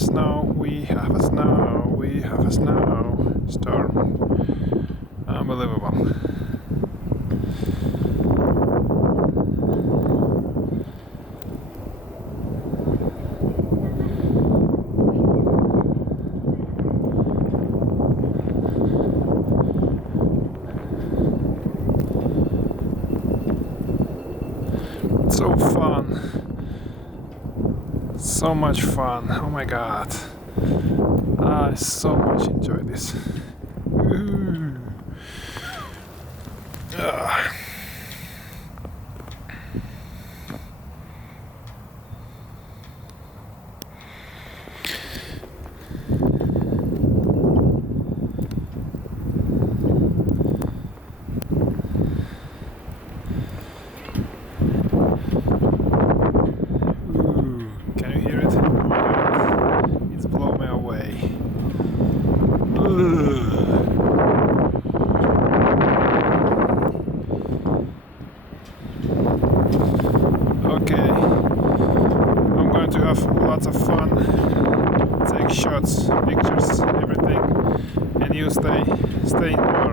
snow, we have a snow, we have a snowstorm. Unbelievable. So fun. So much fun. Oh my god. I so much enjoy this. Ooh. Ah. Can you hear it? Oh my god. It's blown me away. Okay. I'm going to have lots of fun. Take shots, pictures, everything. And you stay indoors.